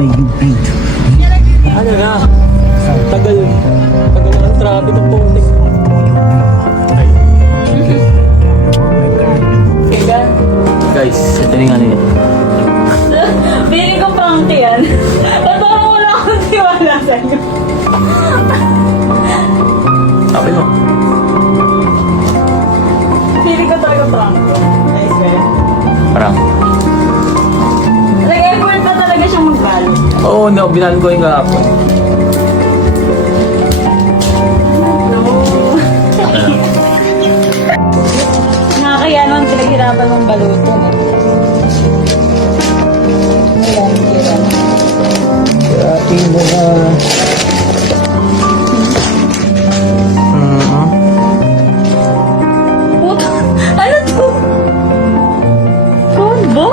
sa iyong feet. Ano na? Tagal na ang traffic ng putik. Guys, ito na nga niya. Feeling ko pangti yan. Ba't parang wala akong tiwala sa'yo? Okay mo. Feeling ko talaga pangti. I swear. Parang. Nag-effort na talaga siyang mag-value. Oo, no. Binalo ko yung kahapon. No. Nakakaya naman pinaghirapan mong baluto. No? Ayan, ayan. Kaya mo na. Puto, ano to? Combo?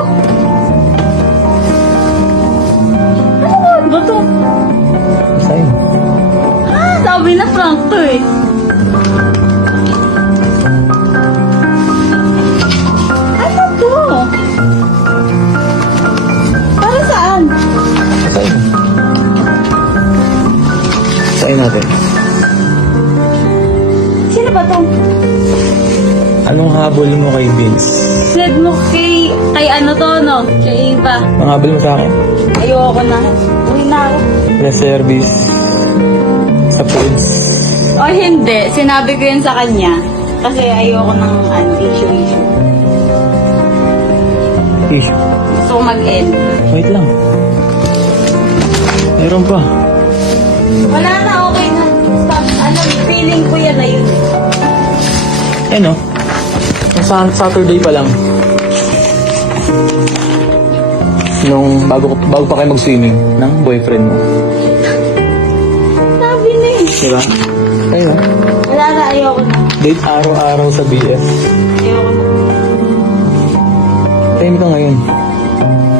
Ano combo to? Sa'yo. Sabi na prank to eh. Ano to? Para saan? Sa'yo. Sa'yo natin. Sino ba to? Anong habol mo kay Vince? Said mo kay ano to no? Kay Eva. Ang habol mo sa akin? Ayoko na. Uwi na ako. Na service. Sa foods. O hindi, sinabi ko yun sa kanya. Kasi ayoko ng issue. Issue. Gusto ko mag-end. Wait lang. Meron pa. Wala na, okay na. Stop. Ano, feeling ko yan na yun. Eh no? Yung Saturday pa lang. Nung bago pa kayo mag-swimming ng boyfriend mo. Sabi na eh. Diba? Ayun. Wala na, ayoko na. Date araw-araw sa BF. Ayoko na. Time ka ngayon.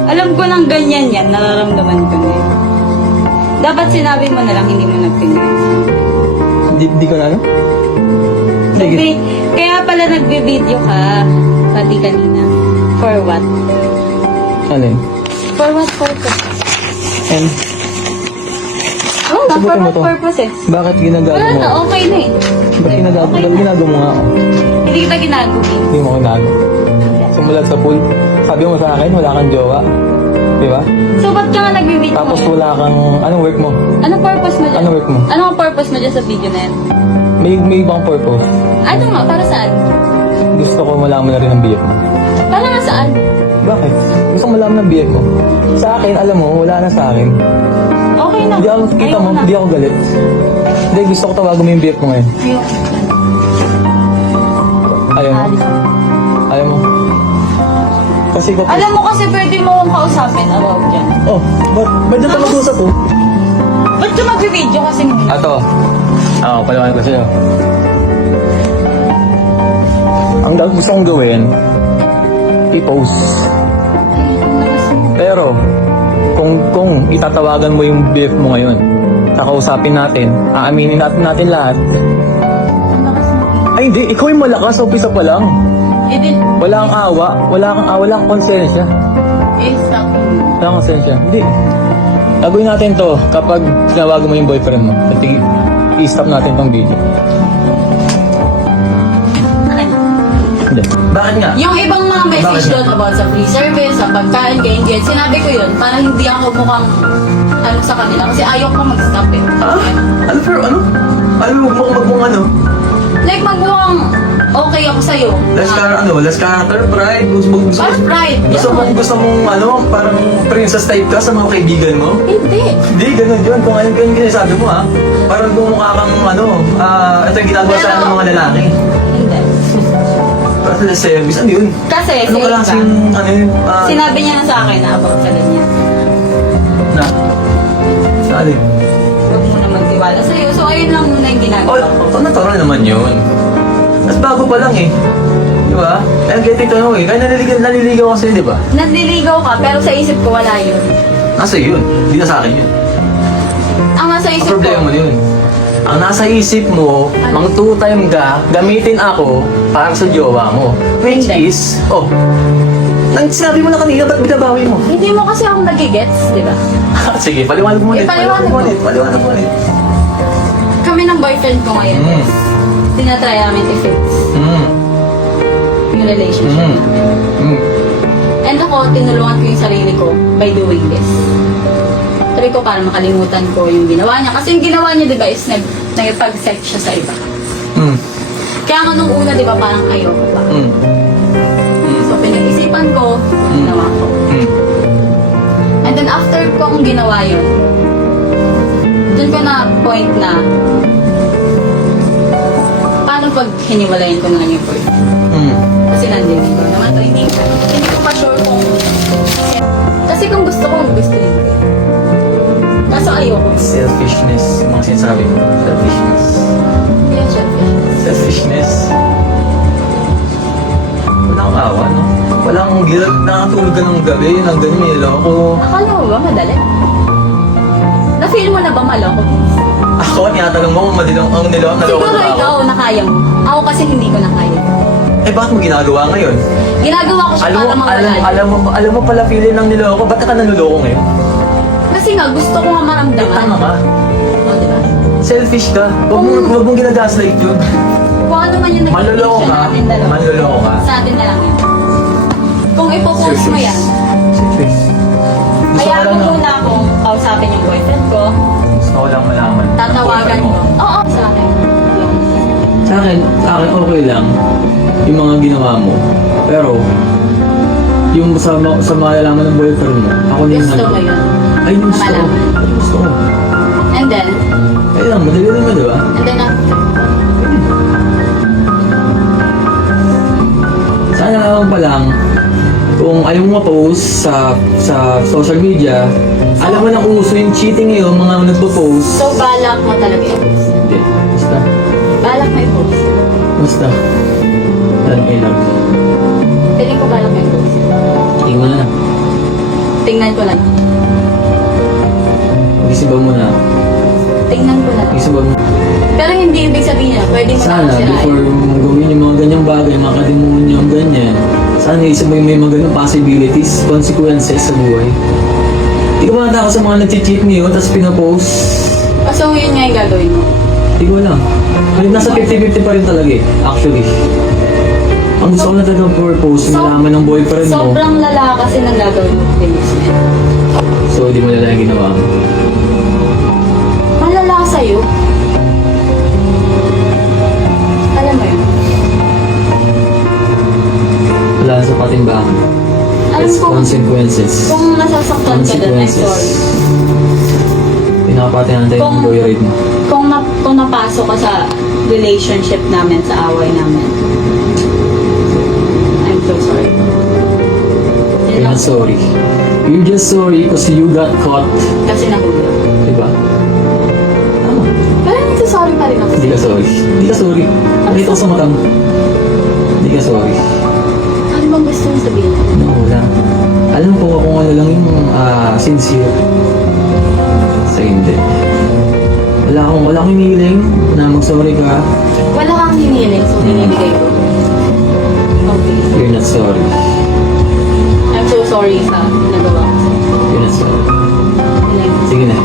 Alam ko lang ganyan yan, nararamdaman ko na yun. Dapat sinabi mo na lang, hindi mo nagpinay. Di ko na ano? Sige. Kaya pala nagbe-video ka, pati kanina. For what? Ano yun? For what purpose? And Oo nga, for Sagutin mo what to. purpose eh? bakit ginagawa Wala mo? na, okay na eh. Ba't ginagawa mo nga ako? Hindi kita ginagawa. Hindi mo ako ginagawa. Simulat sa pool. Sabi mo sa akin, wala kang jowa. Di ba? So, ba't ka nga nagbe-video Tapos ngayon? wala kang... Anong work mo? Anong purpose mo dyan? Anong work mo? Anong purpose mo dyan sa video na yan? May ibang purpose. Ano nga, para saan? Gusto ko malaman na rin ang BF mo. Para nga saan? Bakit? Gusto ko malaman ng BF mo. Sa akin, alam mo, wala na sa akin. Okay na. Hindi ako, kita Ayoko mo, na. hindi ako galit. Hindi, gusto ko tawagan mo yung BF mo ngayon. Ayoko. Ayaw mo? Alis. Ayaw mo? Kasi ko... Alam mo kasi pwede mo akong kausapin about dyan. Oh, ba't na mag-usap po? Ba't ka mag-video kasi mo? Ato. Oo, palawan ko sa'yo. Ang dapat gusto kong gawin, i-post. Pero, kung itatawagan mo yung BF mo ngayon, kakausapin natin, aaminin natin lahat. Ay hindi, ikaw yung malakas, umpisa pa lang. Eh, din. Wala kang awa, wala kang konsensya. Eh, stop. Wala kang konsensya. Hindi. Gagawin natin to kapag tinawagan mo yung boyfriend mo. At i-stop natin tong video. Hindi. Bakit nga? Yung ibang mga message Bakit? doon about sa free service, sa pagkain, ganyan, sinabi ko yun para hindi ako mukhang ano sa kanila. Kasi ayaw ko mag-stop eh. Ano pero ano? Ano mo ano? Like magmukhang okay ako sa'yo. Last character, pride, Parang pride. gusto mong ano, parang princess type ka sa mga kaibigan mo? Hindi. Hindi, ganun yun. Kung ano yung ginasabi mo ha, parang bumukha kang ano, ito yung ginagawa sa Pero- ng mga lalaki. Hindi. Para sa service, ano yun? Kasi Ano sa ka lang iba, ano yun? sinabi niya na sa akin na about sa ganyan. Na? Sa alin? Huwag mo naman tiwala sa'yo. So, ayun lang muna yung ginagawa ko. Natural naman yun. Mas bago pa lang eh. Di ba? Kaya getting to know eh. Kaya naliligaw kasi, di ba? Nanliligaw ka, pero sa isip ko wala yun. Nasa yun. Hindi na sa akin yun. Ang nasa Ang isip ko, problema mo yun. Ang nasa isip mo, mang two-time ka, gamitin ako para sa jowa mo. Which Hindi. is, Nang sinabi mo na kanina, ba't binabawi mo? Hindi mo kasi ako nagigets, di ba? Sige, paliwanag mo ulit. Paliwanag mo. Paliwanag mo ulit. Kami ng boyfriend ko ngayon. Mm. Tinatry namin i-fix yung relationship Mm. namin. Mm. And ako, tinulungan ko yung sarili ko by doing this. Sabi ko para makalimutan ko yung ginawa niya. Kasi yung ginawa niya, di ba, is nagpag-sex siya sa iba. Mm. Kaya nga nung una, di ba, parang ayoko pa. Mm. So, pinag-isipan ko, ginawa ko. Mm. And then after kong ginawa yun, dun ko na point na, paano pag hiniwalayin ko na lang yung boyfriend? Mm. Kasi nandiyan ko naman to, hindi ko pa sure kung... Kasi kung gusto ko, gusto din ko. Kaso ayoko. Selfishness, yung mga sinasabi mo. Selfishness. Yan, selfishness. Selfishness. Walang awa, no? Walang guilt. Nakatulog ka ng gabi, ng ganun niloko. Akala mo ba madali? Na-feel mo na ba maloko? Ako, tinatanong mo kung madilong ang niloko, naloko Siguro na ako. ikaw, nakaya mo. Ako kasi hindi ko nakaya. Eh, bakit mo ginagawa ngayon? Ginagawa ko siya para mawala. Alam mo pala feeling ng niloko, ba't ka nanuloko ngayon? Kasi nga, gusto ko nga Eh, maramdaman. tama ka. O, diba? Selfish ka. Huwag mong ginagaslight yun. Kung ano man yung Manloloko nag-intention ka. natin dalawa. Manloloko ka. Sa atin na lang yan. Kung ipopost mo yan, Selfish. Gusto kaya ko ako lang na- muna akong kausapin yung boyfriend ko, Gusto ko lang malaman. tatawagan ko. Oo, sa akin. Sa akin okay lang yung mga ginawa mo. Pero, yung sa malalaman ng boyfriend mo, ako din Gusto ko yun. Ay, gusto ko. Malaman. Gusto ko. And then, Kaya lang, madali naman, di ba? and then after, Sana naman pa lang, kung ayaw mo ma-post sa social media, alam mo na uso yung cheating ngayon, mga nagpo-post. so balak mo talaga i-post. Hindi, basta. Balak mo i-post. Basta. Tanong lang. Feeling ko balak mo i-post. Tingnan na. Tingnan ko lang. Mag-isipan mo na. Tingnan ko lang. Mag-isipan mo. Pero hindi ibig sabihin na, pwede mo na Sana, akong before sirain. mo gawin yung mga ganyang bagay, mga kademonyong ganyan, sana isip mo yung may mga ganyang possibilities, consequences sa buhay. Hindi ko matakot sa mga nag-cheat ngayon, tapos pinapost. So, yun nga yung gagawin mo. Hindi ko alam. Pero nasa 50-50 pa rin talaga eh, actually. Ang gusto ko na talagang purpose, nalaman ng boyfriend mo. Sobrang lala kasi ng gagawin mo. Denise. So, di mo nila yung ginawa mo. Malala sa'yo. Alam mo yun. Wala sa patimbangan. Alam It's ko, consequences. kung nasasaktan ka doon, I'm sorry. Pinapati natin yung Kung- joyride mo. Kung napasok ka sa relationship namin, sa away namin, I'm so sorry. Yun You're lang. not sorry. You're just sorry because you got caught. Kasi nahulog. Diba? Tama. Pero nagsasorry pa rin ako. Hindi ka sorry. Hindi ka sorry. Nakita ko sa mata mo. Hindi ka sorry. Ano bang gusto mong sabihin? No, wala. Alam ko kung ano lang yung sincere. Sa hindi. Wala akong hinihiling na mag-sorry ka. Wala kang hiniling, so binibigay ko. Okay. You're not sorry. I'm so sorry sa nagawa ko. You're not sorry. Like, Sige na.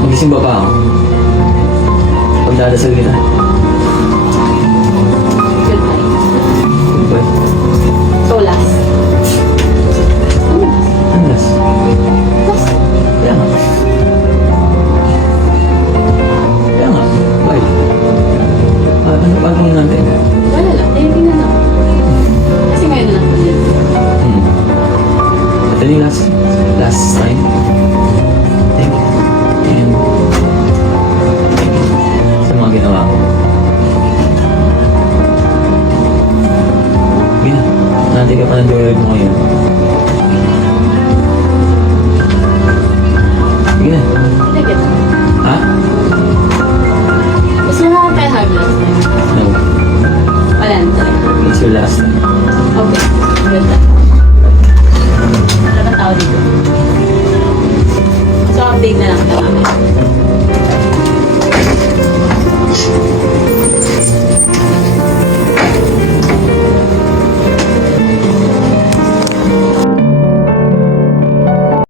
Mag-isimba pa ako. Pagdadasal kita.